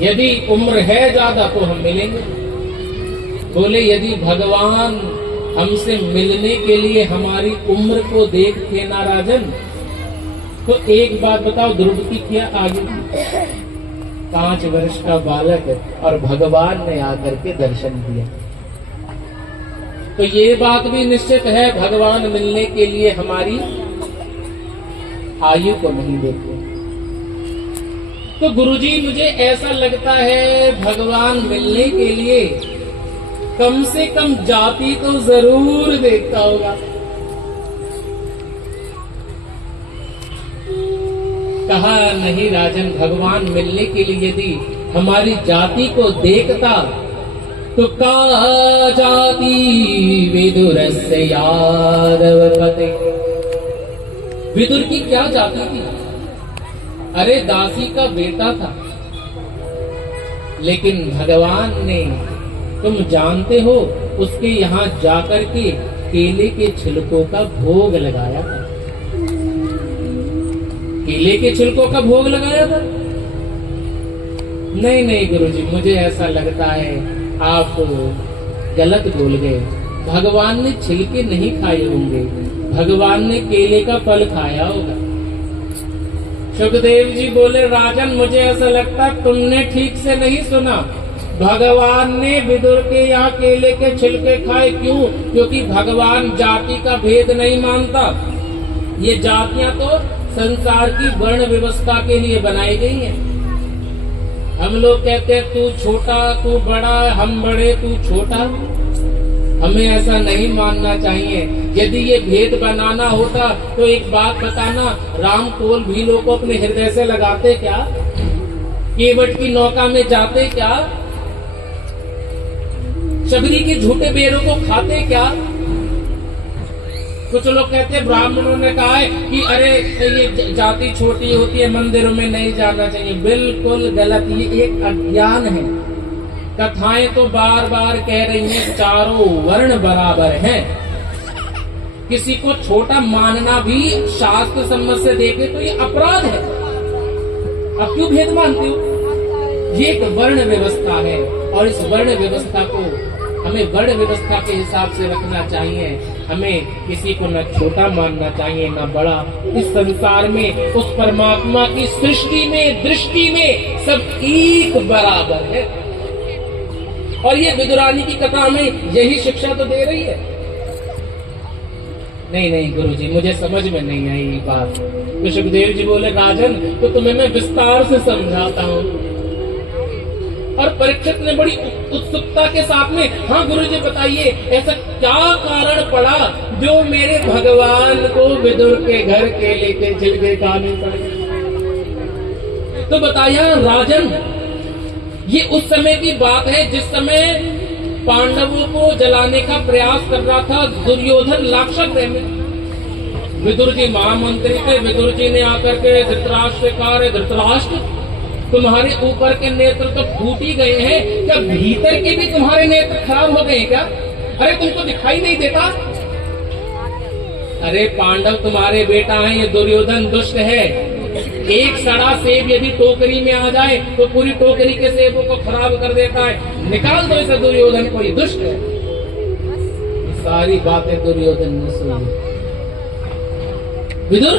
यदि उम्र है ज्यादा तो हम मिलेंगे। बोले यदि भगवान हमसे मिलने के लिए हमारी उम्र को देखते ना राजन, तो एक बात बताओ, द्रौपदी क्या आगे 5 वर्ष का बालक और भगवान ने आकर के दर्शन दिया। तो ये बात भी निश्चित है, भगवान मिलने के लिए हमारी आयु को नहीं देखते। तो गुरुजी मुझे ऐसा लगता है भगवान मिलने के लिए कम से कम जाति तो जरूर देखता होगा। कहा नहीं राजन, भगवान मिलने के लिए यदि हमारी जाति को देखता तो का जाति विदुरस्य यादव पते। विदुर की क्या जाति थी? अरे दासी का बेटा था। लेकिन भगवान ने, तुम जानते हो, उसके यहाँ जाकर के केले के छिलकों का भोग लगाया था। केले के छिलकों का भोग लगाया था? नहीं नहीं गुरुजी, मुझे ऐसा लगता है आप गलत बोल गए। भगवान ने छिलके नहीं खाए होंगे, भगवान ने केले का फल खाया होगा। सुखदेव जी बोले राजन, मुझे ऐसा लगता तुमने ठीक से नहीं सुना। भगवान ने विदुर के यहाँ केले के छिलके खाए। क्यों? क्योंकि भगवान जाति का भेद नहीं मानता। ये जातियां तो संसार की वर्ण व्यवस्था के लिए बनाई गई हैं। हम लोग कहते हैं तू छोटा, तू बड़ा, हम बड़े, तू छोटा। हमें ऐसा नहीं मानना चाहिए। यदि ये भेद बनाना होता तो एक बात बताना, राम कोल भीलों को अपने हृदय से लगाते क्या? केवट की नौका में जाते क्या? शबरी के झूठे बेरों को खाते क्या? कुछ लोग कहते हैं ब्राह्मणों ने कहा है कि अरे ये जाति छोटी होती है, मंदिरों में नहीं जाना चाहिए। बिल्कुल गलत, ये एक अज्ञान है। कथाएं तो बार बार कह रही हैं चारों वर्ण बराबर हैं। किसी को छोटा मानना भी शास्त्र सम्मत से देखे तो ये अपराध है। अब क्यों भेद मानते हो? ये एक वर्ण व्यवस्था है और इस वर्ण व्यवस्था को हमें वर्ण व्यवस्था के हिसाब से रखना चाहिए। हमें किसी को न छोटा मानना चाहिए न बड़ा। इस संसार में उस परमात्मा की सृष्टि में, दृष्टि में सब एक बराबर है। और ये विदुरानी की कथा हमें यही शिक्षा तो दे रही है। नहीं नहीं गुरुजी, मुझे समझ में नहीं आई ये बात। तो सुखदेव जी बोले राजन, तो तुम्हें मैं विस्तार से समझाता हूँ। और परीक्षित ने बड़ी उत्सुकता के साथ में, हाँ गुरुजी बताइए, ऐसा क्या कारण पड़ा जो मेरे भगवान को विदुर के घर केले के छिलके खाने पड़े? तो बताया राजन, ये उस समय की बात है जिस समय पांडवों को जलाने का प्रयास कर रहा था दुर्योधन लाक्षागृह में। विदुर जी महामंत्री थे। विदुर जी ने आकर के धृतराष्ट्र से कहा, धृतराष्ट्र तुम्हारे ऊपर के नेत्र तो फूट ही गए हैं, क्या भीतर के भी तुम्हारे नेत्र खराब हो गए क्या? अरे तुमको दिखाई नहीं देता? अरे पांडव तुम्हारे बेटा हैं, ये दुर्योधन दुष्ट है। एक सड़ा सेब यदि टोकरी में आ जाए तो पूरी टोकरी के सेबों को खराब कर देता है। निकाल दो इसे दुर्योधन को, ये दुष्ट है। सारी बातें दुर्योधन ने सुनी। विदुर,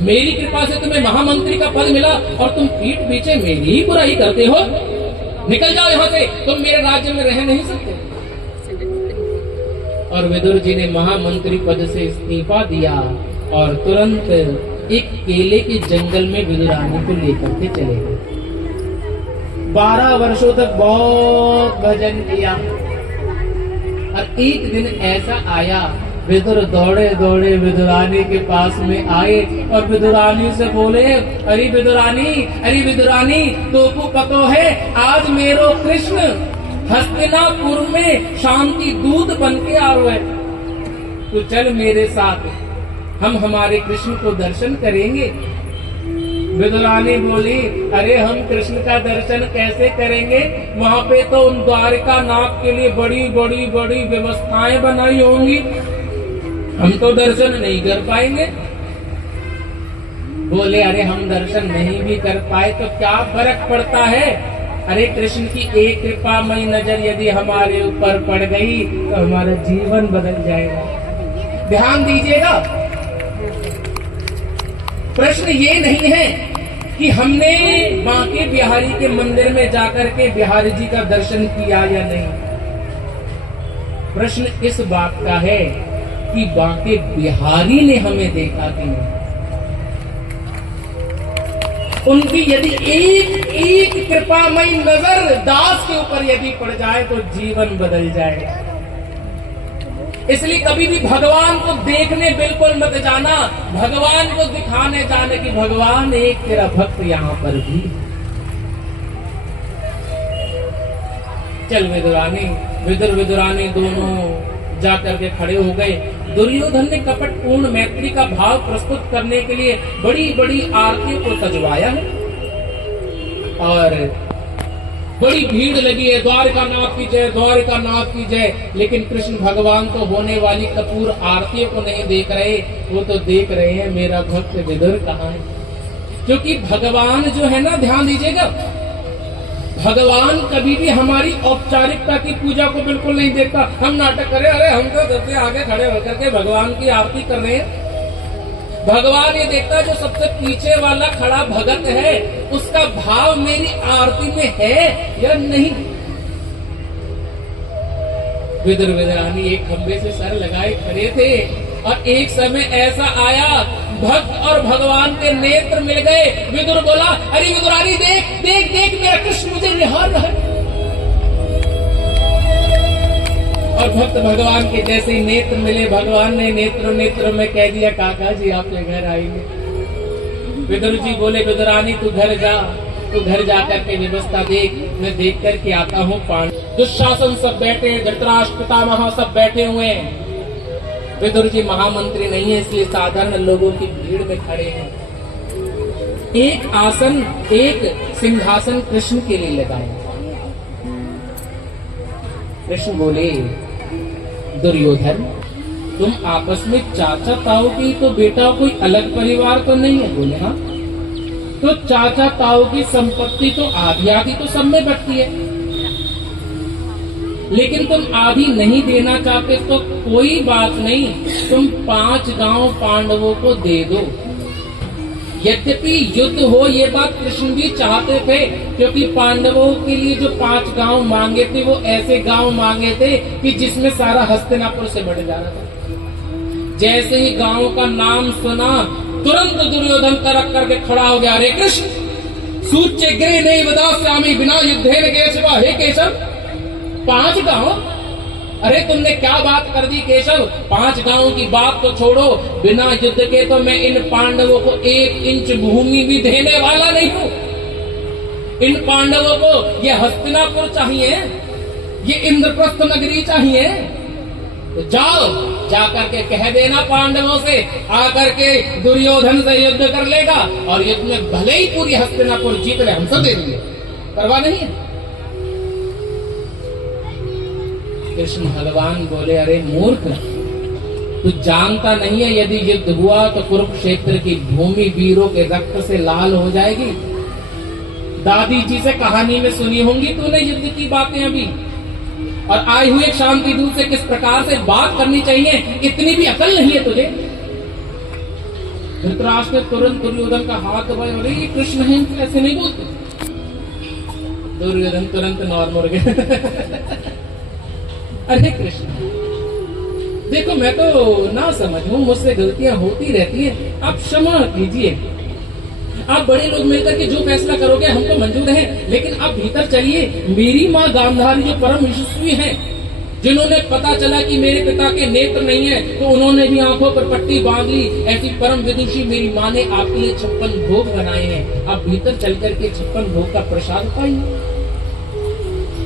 मेरी कृपा से तुम्हें महामंत्री का पद मिला और तुम पीठ पीछे मेरी ही बुराई करते हो। निकल जाओ यहाँ से, तुम मेरे राज्य में रह नहीं सकते। और विदुर जी ने महामंत्री पद से इस्तीफा दिया और तुरंत एक केले के जंगल में विदुरानी को लेकर के चले गए। 12 वर्षों तक बहुत भजन किया और एक दिन ऐसा आया, विदुर दौड़े दौड़े विदुरानी के पास में आए और विदुरानी से बोले, अरे विदुरानी तोपु कतो है, आज मेरो कृष्ण हस्तिनापुर में शांति दूत बन के आ रहे। तो चल मेरे साथ, हम हमारे कृष्ण को दर्शन करेंगे। विदुरानी बोली, अरे हम कृष्ण का दर्शन कैसे करेंगे? वहाँ पे तो उन द्वारिका नाथ के लिए बड़ी बड़ी बड़ी व्यवस्थाएं बनाई होंगी, हम तो दर्शन नहीं कर पाएंगे। बोले अरे हम दर्शन नहीं भी कर पाए तो क्या फर्क पड़ता है, अरे कृष्ण की एक कृपामयी नजर यदि हमारे ऊपर पड़ गई तो हमारा जीवन बदल जाएगा। ध्यान दीजिएगा, प्रश्न ये नहीं है कि हमने बांके बिहारी के मंदिर में जाकर के बिहारी जी का दर्शन किया या नहीं। प्रश्न इस बात का है कि बांके बिहारी ने हमें देखा कि नहीं। उनकी यदि एक कृपामयी नजर दास के ऊपर यदि पड़ जाए तो जीवन बदल जाए। इसलिए कभी भी भगवान को देखने बिल्कुल मत जाना, भगवान को दिखाने जाने की भगवान एक तेरा भक्त यहां पर भी। चल विदुरानी दोनों जाकर के खड़े हो गए। दुर्योधन ने कपटपूर्ण मैत्री का भाव प्रस्तुत करने के लिए बड़ी बड़ी आरतियों को सजवाया है और बड़ी भीड़ लगी है, द्वारका नाथ की जय, द्वारका नाथ की जय। लेकिन कृष्ण भगवान तो होने वाली कपूर आरतियों को नहीं देख रहे, वो तो देख रहे हैं मेरा भक्त विदुर कहाँ है। क्योंकि भगवान जो है ना, ध्यान दीजिएगा, भगवान कभी भी हमारी औपचारिकता की पूजा को बिल्कुल नहीं देखता। हम नाटक करें, अरे हम तो सबसे आगे खड़े होकर के भगवान की आरती कर रहे हैं। भगवान ये देखता जो सबसे पीछे वाला खड़ा भगत है उसका भाव मेरी आरती में है या नहीं। विदुरानी एक खंबे से सर लगाए खड़े थे और एक समय ऐसा आया भक्त और भगवान के नेत्र मिल गए। विदुर बोला, अरे विदुरानी देख देख देख मेरा कृष्ण मुझे निहार रहा है। और भक्त भगवान के जैसे ही नेत्र मिले, भगवान ने नेत्र में कह दिया, काका जी आपके घर आएंगे। विदुर जी बोले, विदुरानी तू घर जा, तू घर जाकर के व्यवस्था देख, मैं देख करके आता हूँ। दुशासन सब बैठे, धृतराष्ट्र पितामह सब बैठे हुए हैं। विदुर जी महामंत्री नहीं है, इसलिए साधारण लोगों की भीड़ में खड़े हैं। एक आसन, एक सिंहासन कृष्ण के लिए लगाए। कृष्ण बोले, दुर्योधन तुम आपस में चाचा ताऊ की तो बेटा कोई अलग परिवार तो नहीं है। बोले हाँ, तो चाचा ताऊ की संपत्ति तो आधी आधी तो सब में बटती है, लेकिन तुम आधी नहीं देना चाहते तो कोई बात नहीं, तुम 5 गांव पांडवों को दे दो। यद्यपि युद्ध हो ये बात कृष्ण भी चाहते थे, क्योंकि पांडवों के लिए जो 5 गांव मांगे थे वो ऐसे गांव मांगे थे कि जिसमें सारा हस्तिनापुर से बढ़ जा रहा था। जैसे ही गांव का नाम सुना तुरंत दुर्योधन तरक करके खड़ा हो गया। अरे कृष्ण, सूचे गिरे नहीं वदास्यामि बिना युद्धे न केशव। हे केशव, 5 गांव? अरे तुमने क्या बात कर दी केशव, 5 गांव की बात तो छोड़ो, बिना युद्ध के तो मैं इन पांडवों को 1 इंच भूमि भी देने वाला नहीं हूं। इन पांडवों को ये हस्तिनापुर चाहिए, ये इंद्रप्रस्थ नगरी चाहिए। तो जाओ, जाकर के कह देना पांडवों से आकर के दुर्योधन से युद्ध कर लेगा और युद्ध में भले ही पूरी हस्तिनापुर जीत ले, हम सब दे देंगे, परवाह नहीं है। कृष्ण भगवान बोले, अरे मूर्ख, तू जानता नहीं है यदि युद्ध हुआ तो कुरुक्षेत्र की भूमि वीरों के रक्त से लाल हो जाएगी। दादी जी से कहानी में सुनी होंगी तूने युद्ध की बातें अभी, और आए हुए शांति दूत से किस प्रकार से बात करनी चाहिए, इतनी भी अकल नहीं है तुझे। धृतराष्ट्र ने तुरंत दुर्योधन का हाथ दबाया, अरे ये कृष्ण है, ऐसे नहीं बोलते। दुर्योधन तुरंत नॉर्मल हो गया। अरे कृष्ण, देखो मैं तो ना समझ हूं, मुझसे गलतियां होती रहती हैं, आप क्षमा कीजिए। आप बड़े लोग मिलकर के जो फैसला करोगे हम तो मंजूर हैं, लेकिन आप भीतर चलिए। मेरी माँ गांधारी जो परम यशस्वी हैं, जिन्होंने पता चला कि मेरे पिता के नेत्र नहीं है तो उन्होंने भी आंखों पर पट्टी बांध ली, ऐसी परम विदुषी मेरी माँ ने आपके लिए 56 भोग बनाए हैं। आप भीतर चल करके 56 भोग का प्रसाद पाइए।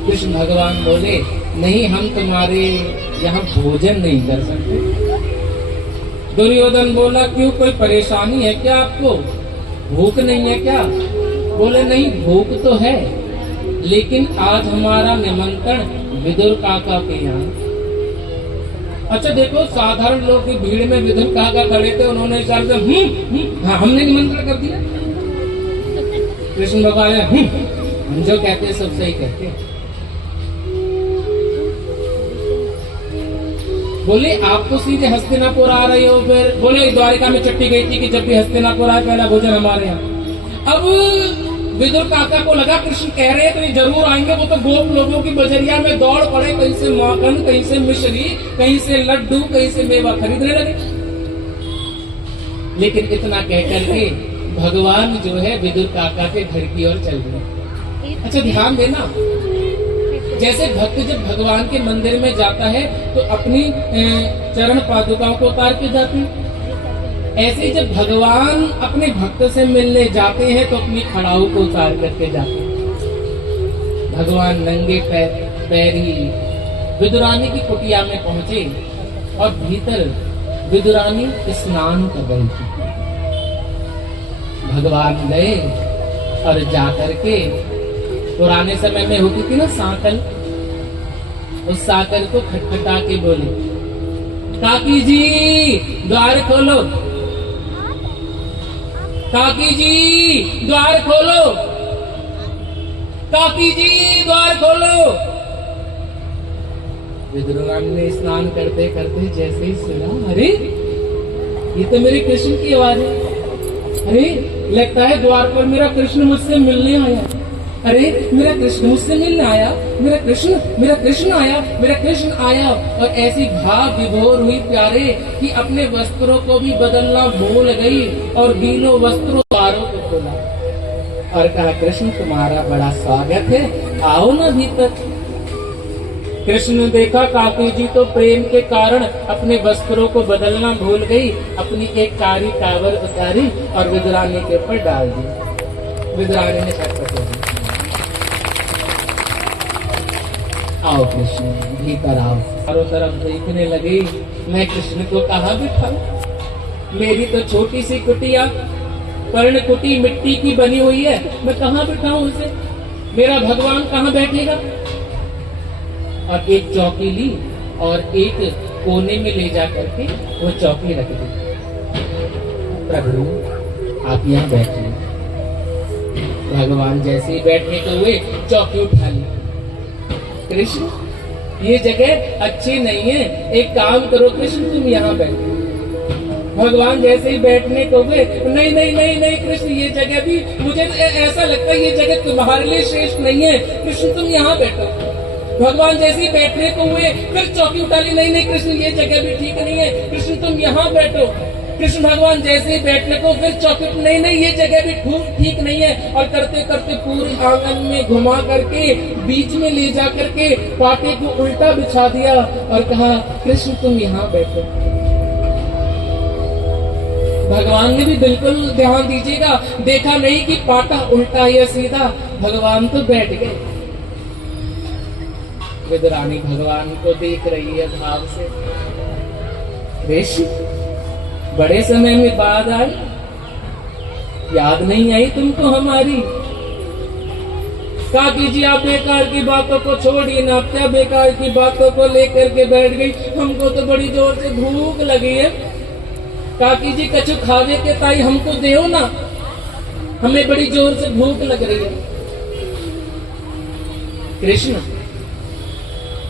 कृष्ण भगवान बोले, नहीं, हम तुम्हारे यहाँ भोजन नहीं कर सकते। दुर्योधन बोला, क्यों, कोई परेशानी है क्या आपको, भूख नहीं है क्या? बोले, नहीं भूख तो है, लेकिन आज हमारा निमंत्रण विदुर काका के यहाँ, अच्छा देखो, साधारण लोग की भीड़ में विधुर काका खड़े थे, उन्होंने इशारे से हाँ, हमने निमंत्रण कर दिया। कृष्ण भगवान हम जो कहते हैं सब सही कहते हैं। बोले आप तो सीधे हस्तिनापुर आ रहे हो, फिर बोले द्वारिका में चिट्ठी गई थी कि जब भी हस्तिनापुर आए पहला भोजन हमारे यहाँ। अब विदुर काका को लगा कृष्ण कह रहे हैं तो ये जरूर आएंगे, वो तो गोप लोगों की बजरिया में दौड़ पड़े, कहीं से माखन, कहीं से मिश्री, कहीं से लड्डू, कहीं से मेवा खरीदने लगे। लेकिन इतना कह करके भगवान जो है विदुर काका के घर की ओर चल गए। अच्छा ध्यान देना, जैसे भक्त जब भगवान के मंदिर में जाता है तो अपनी चरण पादुकाओं को उतार के जाते हैं, ऐसे जब भगवान अपने भक्त से मिलने जाते हैं तो अपनी खड़ाऊ को उतार करके जाते हैं। भगवान नंगे पैरी विदुरानी की कुटिया में पहुंचे और भीतर विदुरानी स्नान कर रही थी। भगवान गए और जाकर के, पुराने समय में होती थी ना साकल, उस साकल को खटखटा के बोले, काकी जी द्वार खोलो, काकी जी द्वार खोलो, काकी जी द्वार खोलो। विदुरानी ने स्नान करते करते जैसे ही सुना, अरे ये तो मेरे कृष्ण की आवाज है, अरे लगता है द्वार पर मेरा कृष्ण मुझसे मिलने आया, अरे मेरा कृष्ण मुझसे मिलने आया, मेरा कृष्ण आया, मेरा कृष्ण आया। और ऐसी भाव विभोर हुई प्यारे कि अपने वस्त्रों को भी बदलना भूल गई और गीलों वस्त्रों द्वारों को खोला और कहा, कृष्ण तुम्हारा बड़ा स्वागत है, आओ ना भीतर। कृष्ण ने देखा काकी जी तो प्रेम के कारण अपने वस्त्रों को बदलना भूल गई, अपनी एक कारी कावर उतारी और विदुरानी के ऊपर डाल दी। विदुरानी ने छटपट दी, आओ कृष्ण भीतर आओ। चारों तरफ देखने लगी, मैं कृष्ण को कहाँ बिठाऊं, मेरी तो छोटी सी कुटिया पर्ण कुटी मिट्टी की बनी हुई है, मैं कहाँ बिठाऊं उसे, मेरा भगवान कहाँ बैठेगा। और एक चौकी ली और एक कोने में ले जा करके वो चौकी रख दी। प्रभु आप यहाँ बैठिए। भगवान जैसे ही बैठने को हुए चौकी उठा ली। कृष्ण ये जगह अच्छी नहीं है, एक काम करो कृष्ण तुम यहाँ बैठो। भगवान जैसे ही बैठने को हुए, नहीं नहीं नहीं नहीं कृष्ण ये जगह भी मुझे ऐसा लगता है ये जगह तुम्हारे लिए श्रेष्ठ नहीं है, कृष्ण तुम यहाँ बैठो। भगवान जैसे ही बैठने को हुए फिर चौकी उठा ली, नहीं नहीं कृष्ण ये जगह भी ठीक नहीं है, कृष्ण तुम यहाँ बैठो। कृष्ण भगवान जैसे ही बैठने को फिर चौकी, नहीं नहीं ये जगह भी ठीक नहीं है। और करते करते पूरी आंगन में घुमा करके बीच में ले जा करके पाटे को उल्टा बिछा दिया और कहा, कृष्ण तुम यहाँ बैठो। भगवान ने भी बिल्कुल ध्यान दीजिएगा, देखा नहीं कि पाटा उल्टा या सीधा, भगवान तो बैठ गए। विदुरानी भगवान को देख रही है भाव से, ऋषि बड़े समय में बाद आई, याद नहीं आई तुमको हमारी। काकी जी आप बेकार की बातों को छोड़िए ना, क्या बेकार की बातों को लेकर के बैठ गई, हमको तो बड़ी जोर से भूख लगी है। काकी जी कछु खावे के ताई हमको देओ ना, हमें बड़ी जोर से भूख लग रही है। कृष्ण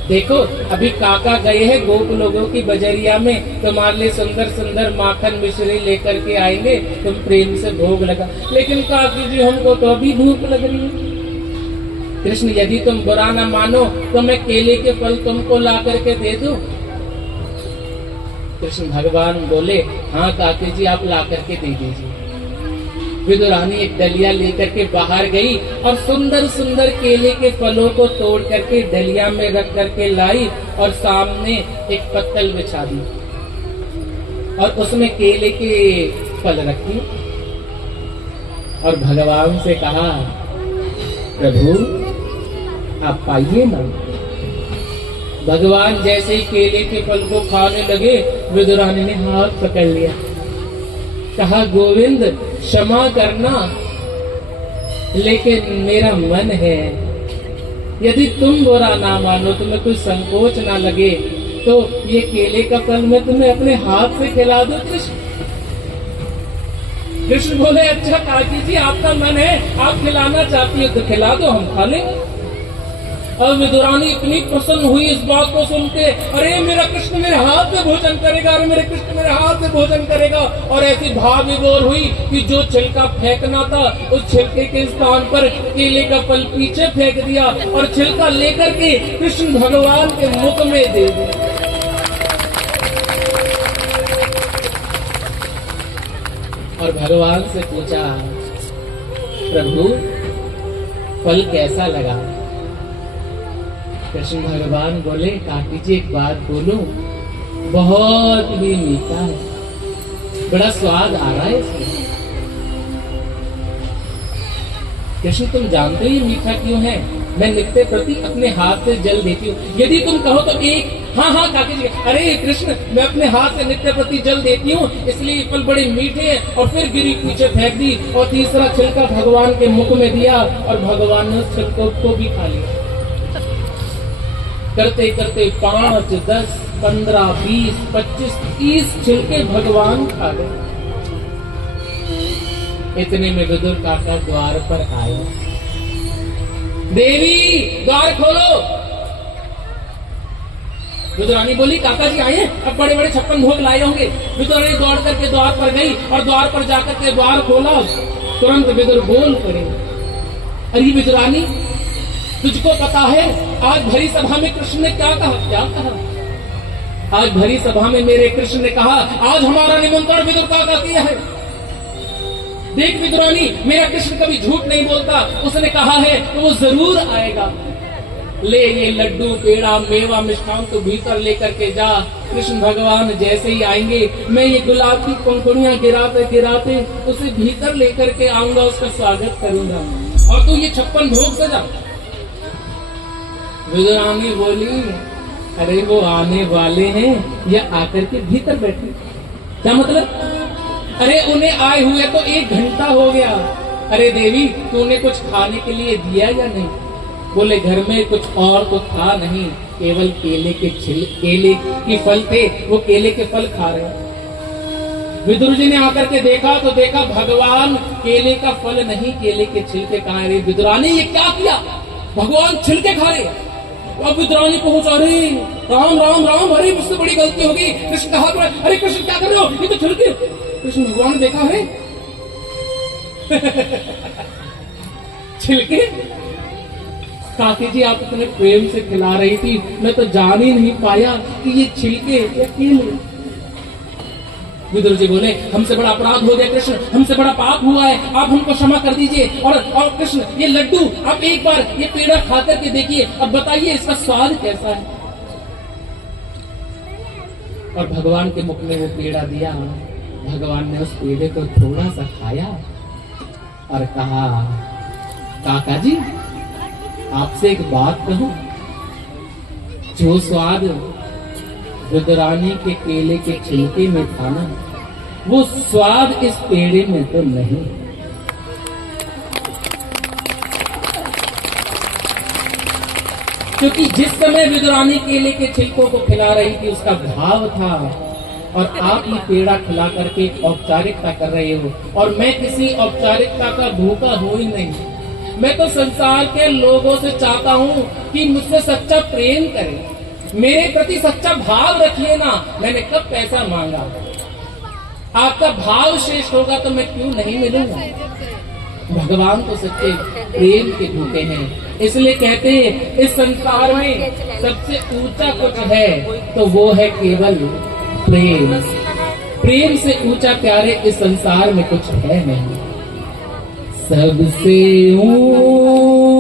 देखो अभी काका गए हैं गोप लोगों की बजरिया में, तुम्हारे लिए सुंदर सुंदर माखन मिश्री लेकर के आएंगे, तुम प्रेम से भोग लगा। लेकिन काकी जी हमको तो अभी भूख लग रही है। कृष्ण यदि तुम बुरा ना मानो तो मैं केले के फल तुमको ला करके दे दूं। कृष्ण भगवान बोले, हाँ काकी जी आप ला करके दे दीजिए। विदुरानी एक डलिया लेकर के बाहर गई और सुंदर सुंदर केले के फलों को तोड़ करके डलिया में रख करके लाई और सामने एक पत्तल बिछा दी और उसमें केले के फल रखी और भगवान से कहा, प्रभु आप पाइए ना। भगवान जैसे ही केले के फल को खाने लगे, विदुरानी ने हाथ पकड़ लिया, कहा, गोविंद क्षमा करना, लेकिन मेरा मन है, यदि तुम बुरा ना मानो, तुम्हें कोई संकोच ना लगे तो ये केले का फल मैं तुम्हें अपने हाथ से खिला दूं कृष्ण। कृष्ण बोले अच्छा काकी जी आपका मन है, आप खिलाना चाहती हो तो खिला दो, हम खा लेंगे। और विदुरानी इतनी प्रसन्न हुई इस बात को सुन के, अरे मेरा कृष्ण मेरे हाथ से भोजन करेगा, अरे मेरे कृष्ण मेरे हाथ से भोजन करेगा। और ऐसी भाव विभोर हुई कि जो छिलका फेंकना था उस छिलके के स्थान पर केले का फल पीछे फेंक दिया और छिलका लेकर के कृष्ण भगवान के मुख में दे दिया। और भगवान से पूछा प्रभु फल कैसा लगा। कृष्ण भगवान बोले काकी जी एक बात बोलूं, बहुत ही मीठा है, बड़ा स्वाद आ रहा है इसमें। कृष्ण तुम जानते हो ये मीठा क्यों है? मैं नित्य प्रति अपने हाथ से जल देती हूँ, यदि तुम कहो तो एक हाँ काकी जी। अरे कृष्ण मैं अपने हाथ से नित्य प्रति जल देती हूँ, इसलिए ये फल बड़े मीठे हैं। और फिर गिरी पीछे फेंक दी और तीसरा छिलका भगवान के मुख में दिया और भगवान ने उस छिलकों को भी खा लिया। करते करते 5, 10, 15, 20, 25, 30 छिलके भगवान खा गए। इतने में विदुर काका द्वार पर आए। देवी द्वार खोलो। विदुरानी बोली काका जी आए, अब बड़े बड़े 56 भोग लाए होंगे। विदुरानी दौड़ करके द्वार पर गई और द्वार पर जाकर के द्वार खोला। तुरंत विदुर बोल पड़े, अरे विदुरानी तुझको पता है आज भरी सभा में कृष्ण ने क्या कहा? क्या कहा? आज भरी सभा में मेरे कृष्ण ने कहा आज हमारा निमंत्रण विदुर काका किया है। देख विदुरानी मेरा कृष्ण कभी झूठ नहीं बोलता, उसने कहा है तो वो जरूर आएगा। ले ये लड्डू पेड़ा मेवा मिष्ठान तो भीतर लेकर के जा। कृष्ण भगवान जैसे ही आएंगे मैं ये गुलाब की पंखुड़ियां गिराते गिराते उसे भीतर लेकर के आऊंगा, उसका स्वागत करूंगा और तू ये 56 भोग सजा। विदुरानी बोली अरे वो आने वाले हैं या आकर के भीतर बैठे? क्या मतलब? अरे उन्हें आए हुए तो 1 घंटा हो गया। अरे देवी तूने कुछ खाने के लिए दिया या नहीं? बोले घर में कुछ और तो था नहीं, केवल केले के फल थे, वो केले के फल खा रहे। विदुर जी ने आकर के देखा तो देखा भगवान केले का फल नहीं केले के छिलके खा रहे। विदुरानी ये क्या किया? भगवान छिलके खा रहे। अब विदुरानी पहुंचा, अरे राम राम राम, अरे मुझसे बड़ी गलती होगी। कृष्ण कहा अरे कृष्ण क्या कर रहे हो? ये तो छिलके। कृष्ण भगवान ने देखा है छिलके। काकी जी आप इतने प्रेम से खिला रही थी, मैं तो जान ही नहीं पाया कि ये छिलके या केले। विदुर जी बोले हमसे बड़ा अपराध हो गया कृष्ण, हमसे बड़ा पाप हुआ है, आप हमको क्षमा कर दीजिए। और कृष्ण ये लड्डू आप एक बार ये पेड़ा खा करके देखिए, अब बताइए इसका स्वाद कैसा है। और भगवान के मुख में वो पेड़ा दिया। भगवान ने उस पेड़े को थोड़ा सा खाया और कहा काका जी आपसे एक बात कहूं, जो स्वाद विदुरानी के केले के छिलके में था ना, वो स्वाद इस पेड़े में तो नहीं। क्योंकि जिस समय विदुरानी केले के छिलकों को खिला रही थी उसका भाव था, और आप ये पेड़ा खिला करके औपचारिकता कर रहे हो, और मैं किसी औपचारिकता का भूखा हूं ही नहीं। मैं तो संसार के लोगों से चाहता हूं कि मुझसे सच्चा प्रेम करें, मेरे प्रति सच्चा भाव रखिए ना। मैंने कब पैसा मांगा? आपका भाव श्रेष्ठ होगा तो मैं क्यों नहीं मिलूंगा। भगवान तो सच्चे प्रेम के भूखे हैं, इसलिए कहते हैं इस संसार में सबसे ऊंचा कुछ है तो वो है केवल प्रेम। प्रेम से ऊंचा प्यारे इस संसार में कुछ है नहीं। सबसे ऊंची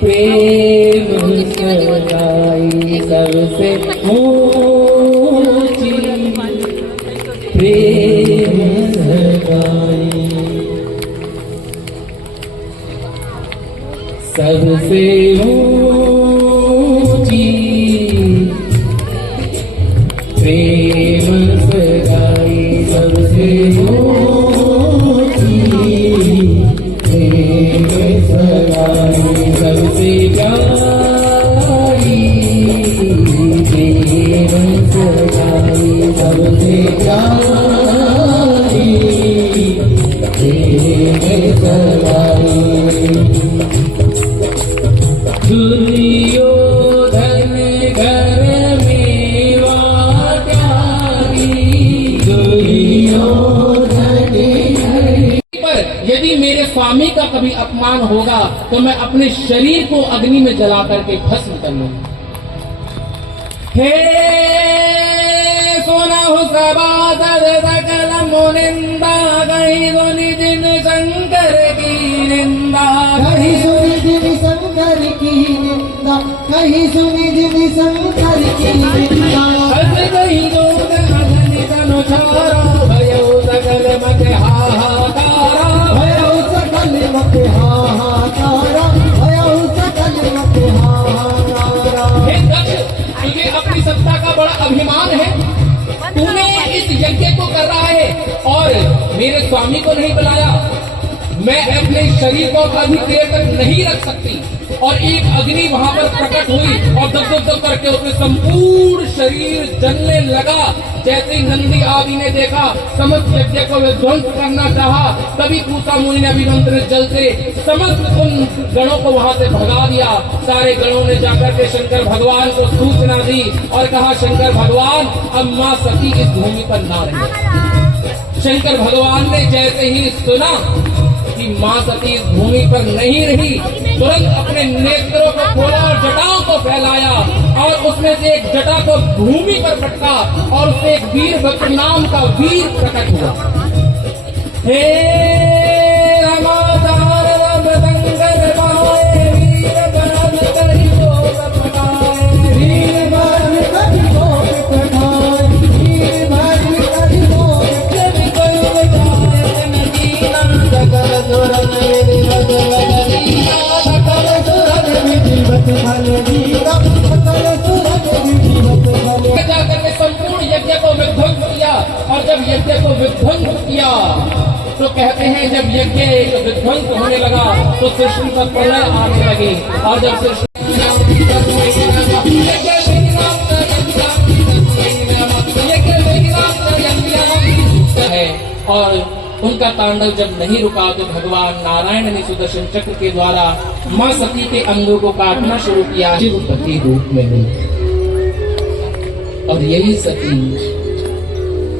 प्रेम सगाई, सबसे ऊंची प्रेम सगाई, सबसे ऊंची प्रेम सगाई, सबसे ऊंची प्रेम सगाई, सबसे प्यारी दुर्योधन घर मेवा त्यागी, दुर्योधन पर यदि मेरे स्वामी का कभी अपमान होगा तो मैं अपने शरीर को अग्नि में जला करके भस्म कर लूंगा। हे सोना हो सबाद सकल मुनिंदा, कहीं सुनी दिन शंकर की निंदा, कहीं सुनी दिन शंकर की निंदा, कहीं सुनी दिन शंकर की निंदा। हस गई जो अनुसारा, भयो सकल मत हाहाकारा, भयो सकल मत हाहाकारा, भयो सकल मत हाहाकारा। हे दक्ष, तुझे अपनी सत्ता का बड़ा अभिमान है। तूने इस यज्ञ को कर रहा है और मेरे स्वामी को नहीं बुलाया। मैं अपने शरीर को अधिक देर तक नहीं रख सकती। और एक अग्नि वहां पर प्रकट हुई और दब दब दब करके उसमें संपूर्ण शरीर जलने लगा। जैसे ही नंदी आदि ने देखा, समस्त यज्ञ को विध्वंस करना चाहा, तभी पूसा मुनि ने अभिमंत्रित जल से समस्त उन गणों को वहां से भगा दिया। सारे गणों ने जाकर के शंकर भगवान को सूचना दी और कहा, शंकर भगवान अब मां सती इस भूमि पर ना रही। शंकर भगवान ने जैसे ही सुना कि मां सती इस भूमि पर नहीं रही, तुरंत अपने नेत्रों को खोला और जटाओं को फैलाया और उसमें से एक जटा को भूमि पर पटका और उससे एक वीरभद्र नाम का वीर प्रकट हुआ। हे रामाचार रमदंगर पाए, वीरभद्र करि कोप पठाए, वीरभद्र करि कोप पठाए, वीरभद्र करि कोप जब कोई बचाए न जीना, सकल सुरन विधिवत बदलीना, सकल सुरन विधिवत बदलीना, सकल सुरन विधिवत बदलीना। जाकर के संपूर्ण यज्ञ को विध्वंस किया। और जब यज्ञ को विध्वंस किया तो कहते हैं जब यज्ञ एक विध्वंस होने लगा तो सृष्टि पर प्रलय आने लगी। और जब सृष्टि है और उनका तांडव जब नहीं रुका तो भगवान नारायण ने सुदर्शन चक्र के द्वारा मां सती के अंगों को काटना शुरू किया, शिवपति रूप में हुई। और यही सती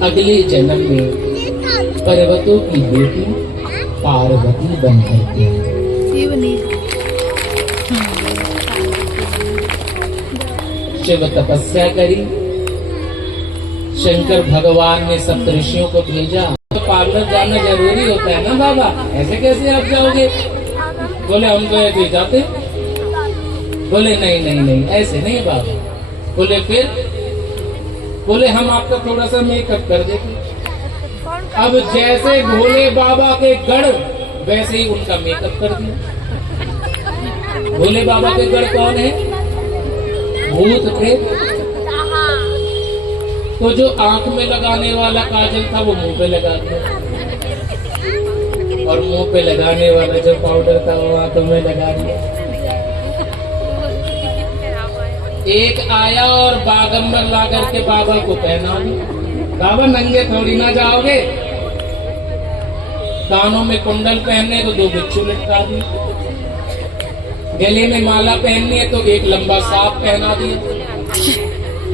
अगले जन्म में पर्वतों की बेटी पार्वती बन करके शिव तपस्या करी। शंकर भगवान ने सप्तऋषियों को भेजा। तो पार्लर जाना जरूरी होता है ना बाबा, ऐसे कैसे आप जाओगे? बोले हम तो ऐसे जाते। बोले नहीं नहीं नहीं ऐसे नहीं बाबा। बोले फिर? बोले हम आपका थोड़ा सा मेकअप कर देंगे। अब जैसे भोले बाबा के गढ़ वैसे ही उनका मेकअप कर दिया। भोले बाबा के गढ़ कौन है? भूत प्रेत। तो जो आंख में लगाने वाला काजल था वो मुंह पे लगा दिया, और मुंह पे लगाने वाला जो पाउडर था वो आंखों में लगा दिया। एक आया और बागम्बर ला करके बाबा को पहना दिया। बाबा नंगे थोड़ी ना जाओगे। कानों में कुंडल पहनने तो 2 बिच्छू लटका दिए। गले में माला पहननी है तो एक लंबा सांप पहना दिया।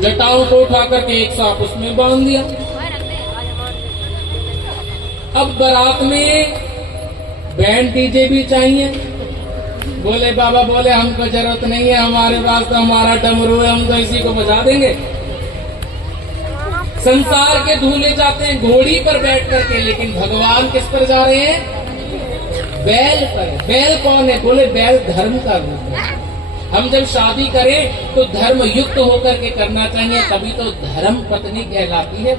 जटाओं को उठा करके एक सांप उसमें बांध दिया। अब बारात में बैंड डीजे भी चाहिए। बोले बाबा बोले हमको जरूरत नहीं है, हमारे पास तो हमारा डमरू है, हम तो इसी को बजा देंगे। संसार के दूल्हे जाते हैं घोड़ी पर बैठ करके, लेकिन भगवान किस पर जा रहे हैं? बैल पर। बैल कौन है? बोले बैल धर्म का रूप है। हम जब शादी करें तो धर्म युक्त होकर के करना चाहिए, तभी तो धर्म पत्नी कहलाती है।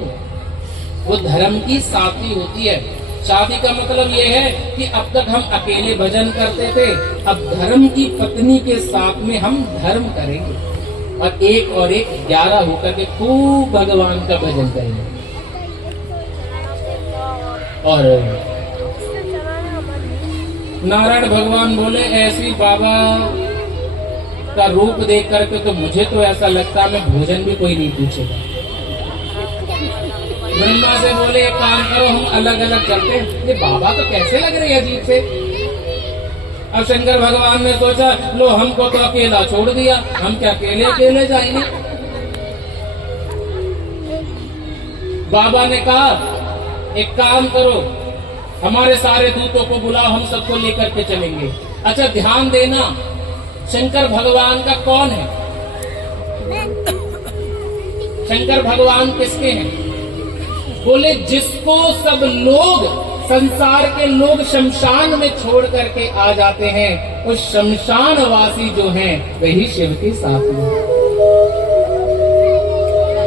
वो धर्म की साथी होती है। शादी का मतलब ये है कि अब तक हम अकेले भजन करते थे, अब धर्म की पत्नी के साथ में हम धर्म करेंगे और एक 11 होकर के खूब भगवान का भजन करेंगे। और नारायण भगवान बोले ऐसी बाबा का रूप देख करके तो मुझे तो ऐसा लगता है मैं भोजन भी कोई नहीं पूछेगा। ब्रह्मा से बोले एक काम करो हम अलग अलग चलते हैं। ये बाबा तो कैसे लग रहे हैं अजीब से। अब शंकर भगवान ने सोचा, लो हमको तो अकेला छोड़ दिया, हम क्या अकेले अकेले जाएंगे। बाबा ने कहा, एक काम करो, हमारे सारे दूतों को बुलाओ, हम सबको लेकर के चलेंगे। अच्छा ध्यान देना, शंकर भगवान का कौन है? शंकर भगवान किसके हैं? बोले जिसको सब लोग, संसार के लोग शमशान में छोड़ करके आ जाते हैं, उस शमशान वासी जो हैं वही शिव के साथ में।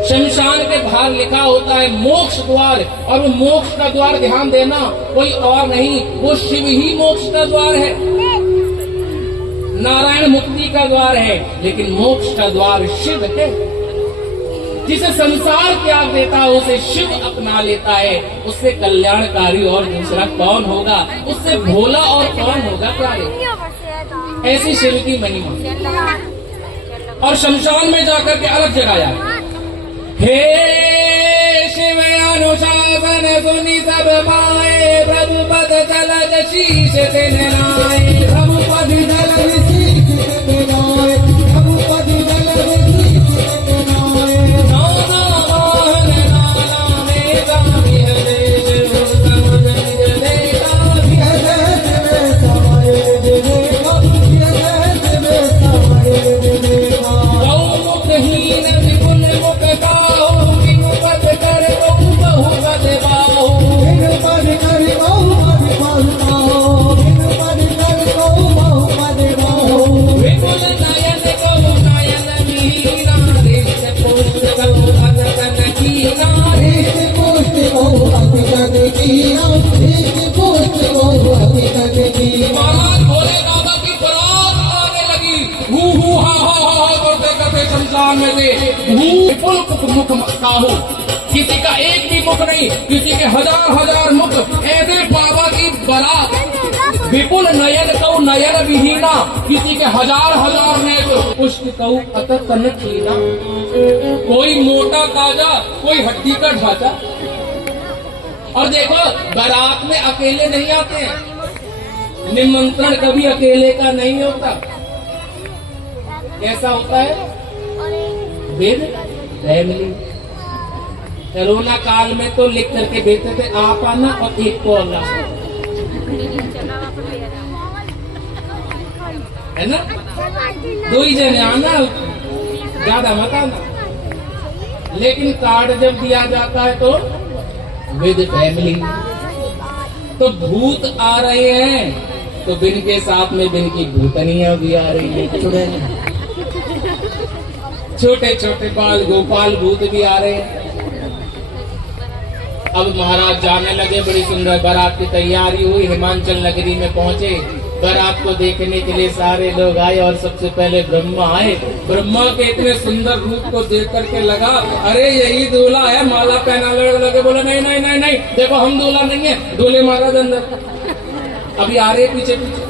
शमशान के बाहर लिखा होता है मोक्ष द्वार, और वो मोक्ष का द्वार, ध्यान देना, कोई और नहीं, वो शिव ही मोक्ष का द्वार है। नारायण मुक्ति का द्वार है, लेकिन मोक्ष का द्वार शिव है। जिसे संसार त्याग देता है उसे शिव अपना लेता है। उससे कल्याणकारी और दूसरा कौन होगा? उससे भोला और कौन होगा प्यारे? ऐसी शिव की महिमा। और शमशान में जाकर के अलग जगाया, हे शिव अनुशासन सुनी सब पाए, प्रभु पद चलत शीश से ननाए, प्रभु पद चलत शीश से ननाए, प्रभु पद चलत शीश से ननाए, नाना मोहन नाना में जाने हले समझ देखा, में समाये देखा, में समाये देखा, गौमुखहीन विपुल मुख गाओ, बिनु पद कर बहु पद बाहो, बिनु पद कर बहु पद बाहो, बिनु पद कर बहु पद बाहो, विपुल नयन कहु नयन मीरा, हृष्ट पुष्ट कहु अतन कीरा, हृष्ट पुष्ट कहु अतन कीरा, हृष्ट पुष्ट कहु अतन कीरा। महाराज भोले बाबा की बारात आने लगी, हू हा करते करते शमशान में से विपुल मुख काहू, किसी का एक भी मुख नहीं, किसी के हजार हजार मुख, ऐसे बाबा की बारात। विपुल नयन कहू नयन विहीना, किसी के हजार हजार नेत्र, पुष्ट कहू अतत कीना, कोई मोटा ताजा, कोई हड्डी का ढांचा। और देखो बारात में अकेले नहीं आते हैं, निमंत्रण कभी अकेले का नहीं होता। कैसा होता है? With family. कोरोना काल में तो लिख करके भेजते थे, आप आना और एक को आना, है ना? 2 ही जने आना, ज्यादा मत आना। लेकिन कार्ड जब दिया जाता है तो विद फैमिली। तो भूत आ रहे हैं तो बिन के साथ में बिन की भूतनियां भी आ रही है, छोटे छोटे बाल गोपाल भूत भी आ रहे हैं। अब महाराज जाने लगे, बड़ी सुंदर बारात की तैयारी हुई, हिमाचल नगरी में पहुंचे। बारात को देखने के लिए सारे लोग आए और सबसे पहले ब्रह्मा आए। ब्रह्मा के इतने सुंदर रूप को देख करके लगा, अरे यही दूल्हा है, माला पहना लगे। बोले नहीं नहीं नहीं नहीं, देखो हम दूल्हा नहीं है, दूल्हे महाराज अंदर अभी आ रहे पीछे पीछे,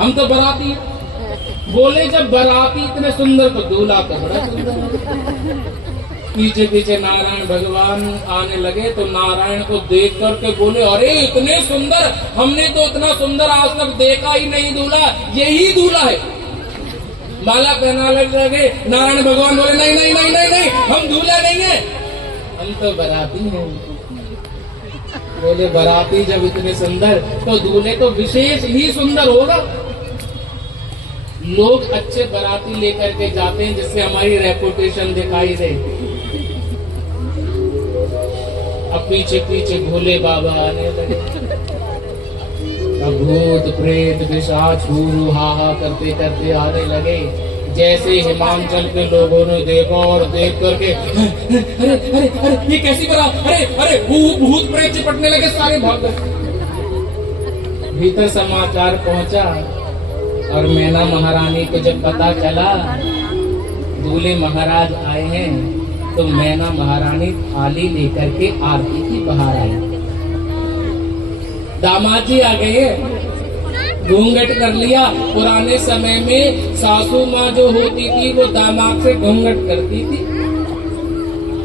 हम तो बाराती। बोले जब बाराती इतने सुंदर तो दूल्हा तो बड़ा सुंदर। पीछे पीछे नारायण भगवान आने लगे तो नारायण को देख करके बोले, अरे इतने सुंदर, हमने तो इतना सुंदर आज तक देखा ही नहीं दूल्हा, यही दूल्हा है। माला पहना लगे। नारायण भगवान बोले नहीं नहीं नहीं नहीं नहीं, हम दूल्हा नहीं है, हम तो बाराती हैं। बोले बाराती जब इतने सुंदर तो दूल्हे तो विशेष ही सुंदर होगा। लोग अच्छे बाराती लेकर के जाते हैं जिससे हमारी रेपुटेशन दिखाई दे। अब पीछे पीछे भोले बाबा आने लगे। अब भूत प्रेत पिशाच हू हा करते करते आने लगे। जैसे हिमाचल के लोगों ने देखा और देख करके अरे अरे अरे ये कैसी बारात, अरे अरे भूत प्रेत चिपटने लगे, सारे भाग गए। भीतर समाचार पहुंचा और मैना महारानी को जब पता चला दूल्हे महाराज आए हैं तो मैना महारानी थाली लेकर के आरती की बाहर आई। दामाद जी आ गए, घूंघट कर लिया। पुराने समय में सासू माँ जो होती थी वो दामाद से घूंघट करती थी।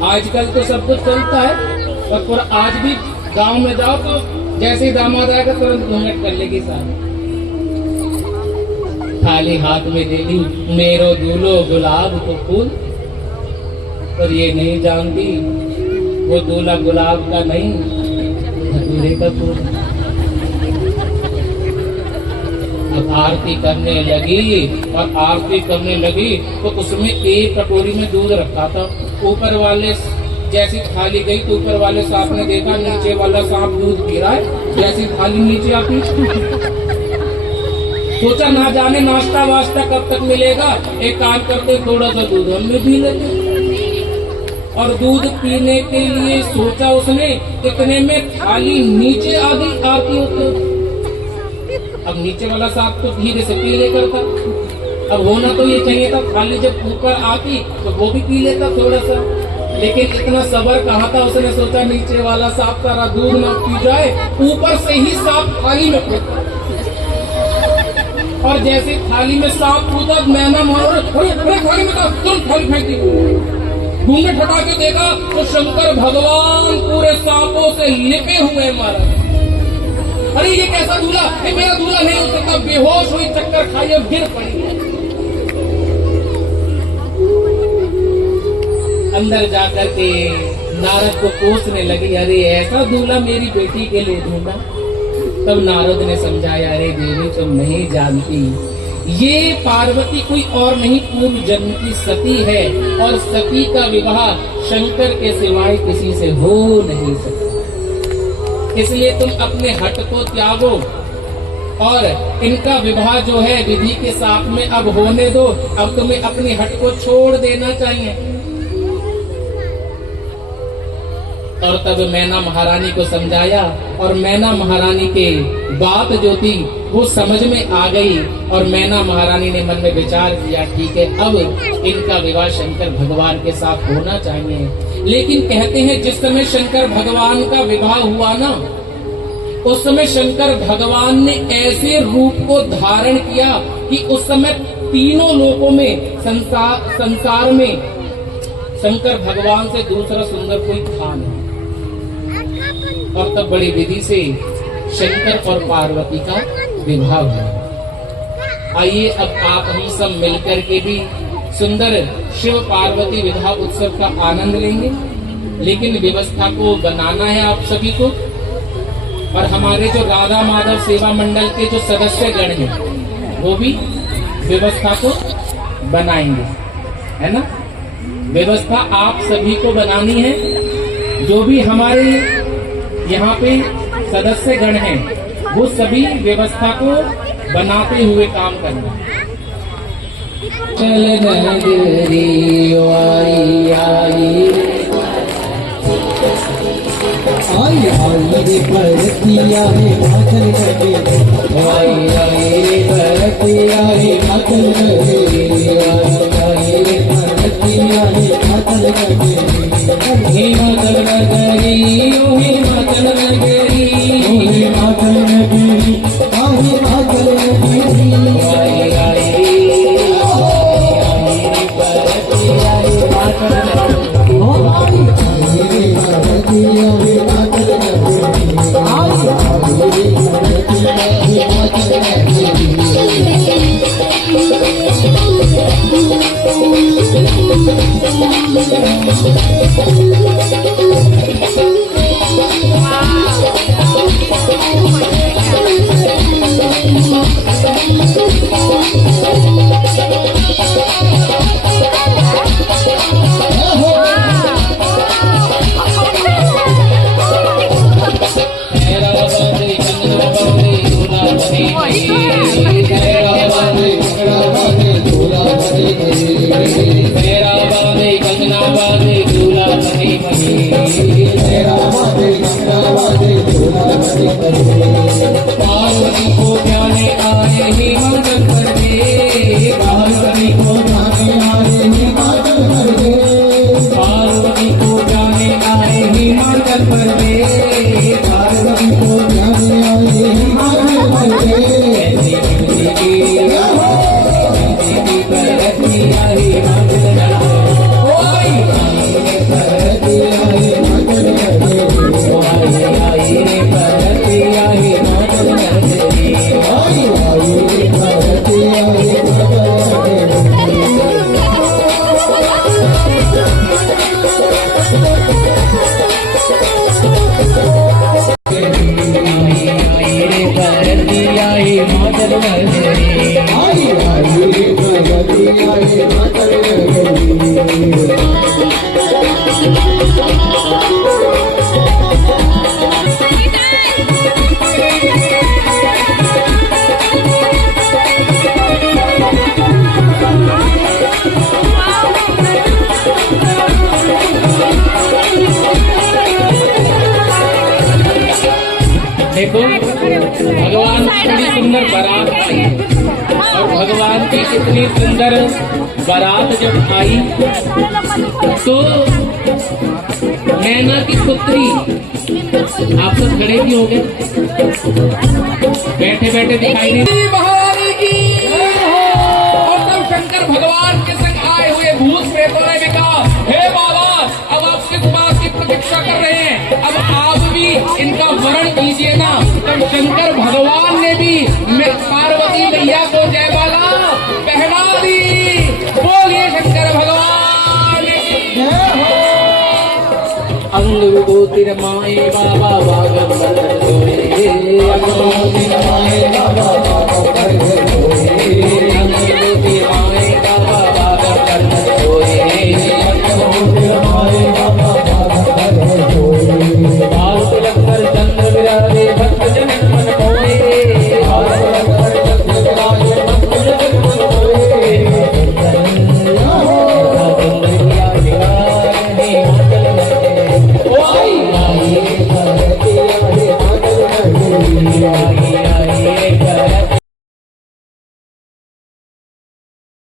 आजकल तो सब कुछ चलता है, पर आज भी गांव में जाओ तो जैसे ही दामाद आएगा तुरंत घूंघट कर लेगी सारी। थाली हाथ में दे दी, मेरो दूल्हो गुलाब को फूल। पर ये नहीं जानती वो दूल्हा गुलाब का नहीं, धतूरे का फूल। अब आरती करने लगी, और आरती करने लगी तो उसमें एक कटोरी में दूध रखा था। ऊपर वाले जैसी थाली गई तो ऊपर वाले सांप ने देखा नीचे वाला सांप दूध पी रहा है, जैसी थाली नीचे आती सोचा ना जाने नाश्ता वास्ता कब तक मिलेगा, एक काम करते थोड़ा सा दूध हम भी पी लेते। और दूध पीने के लिए सोचा उसने, इतने में थाली नीचे आ गई आरती होते। अब नीचे वाला सांप तो धीरे से पी ले करता, अब होना तो ये चाहिए था थाली जब ऊपर आती तो वो भी पी लेता थोड़ा सा, लेकिन इतना सब्र कहाँ था। उसने सोचा नीचे वाला सांप सारा दूध ना पी जाए, ऊपर से ही सांप थाली में कूदा। और जैसे थाली में सांप कूदा, मैना मारो थाली में तुरंत थाली फेंक दी। घूंघट हटा के देखा तो शंकर भगवान पूरे सांपों से लिपे हुए मारा। अरे ये कैसा दूल्हा, ये मेरा दूल्हा नहीं हो सकता। बेहोश हुई, चक्कर खाई और गिर पड़ी। अंदर जाकर के नारद को कोसने लगी, अरे ऐसा दूल्हा मेरी बेटी के लिए ढूंढा। तब नारद ने समझाया, अरे देवी तुम नहीं जानती, ये पार्वती कोई और नहीं पूर्व जन्म की सती है, और सती का विवाह शंकर के सिवाय किसी से हो नहीं सकता। इसलिए तुम अपने हट को त्यागो और इनका विवाह जो है विधि के साथ में अब होने दो। अब तुम्हें अपनी हट को छोड़ देना चाहिए। और तब मैना महारानी को समझाया, और मैना महारानी के बात जो थी वो समझ में आ गई। और मैना महारानी ने मन में विचार किया, ठीक है अब इनका विवाह शंकर भगवान के साथ होना चाहिए। लेकिन कहते हैं जिस समय शंकर भगवान का विवाह हुआ ना, उस समय शंकर भगवान ने ऐसे रूप को धारण किया कि उस समय तीनों लोकों में संसार में शंकर भगवान से दूसरा सुंदर कोई था नहीं। और तब बड़ी विधि से शंकर और पार्वती का विवाह हुआ। आइए अब आप हम सब मिलकर के भी सुंदर शिव पार्वती विवाह उत्सव का आनंद लेंगे। लेकिन व्यवस्था को बनाना है आप सभी को, और हमारे जो राधा माधव सेवा मंडल के जो सदस्य गण हैं वो भी व्यवस्था को बनाएंगे, है ना। व्यवस्था आप सभी को बनानी है। जो भी हमारे यहाँ पे सदस्य गण हैं वो सभी व्यवस्था को बनाते हुए काम करना। चल नगरी आई आई आई आई रे परतिया रे माचल लगे, आई आई रे परतिया रे माचल लगे, आई रे परतिया रे माचल लगे। हिमाचल नगरी ओ हिमाचल नगरी, ओ हिमाचल नगरी, आ हिमाचल नगरी। आई आई रे परतिया रे माचल नगरी, ओ आई रे परतिया रे माचल नगरी, आई रे परतिया रे माचल पार्वती को जाने आए हिमाचल प्रदेश, पार्वती को जाने आए हिमाचल प्रदेश, पार्वती को जाने आए हिमाचल प्रदेश, पार्वती को जाने आए हिमाचल प्रदेश। आई मातल नगरी। आई आई रे भगतिया रे मातल नगरी। देखो भगवान की कितनी सुंदर बारात आई और भगवान की कितनी सुंदर बारात जब आई तो नैना की पुत्री आप सब खड़े भी हो गए, बैठे बैठे दिखाई नहीं। महारानी की और तब शंकर भगवान के संग आए हुए भूत प्रेतों ने भी कहा, हे बाबा अब आप किस बात की प्रतीक्षा कर रहे हैं, अब आप भी इनका वरण कीजिए ना। तब शंकर भगवान ने भी पार्वती मैया को जयमाला पहना दी। बोलिए शंकर भगवान की जय हो। अंग विभूतिर माए बाबा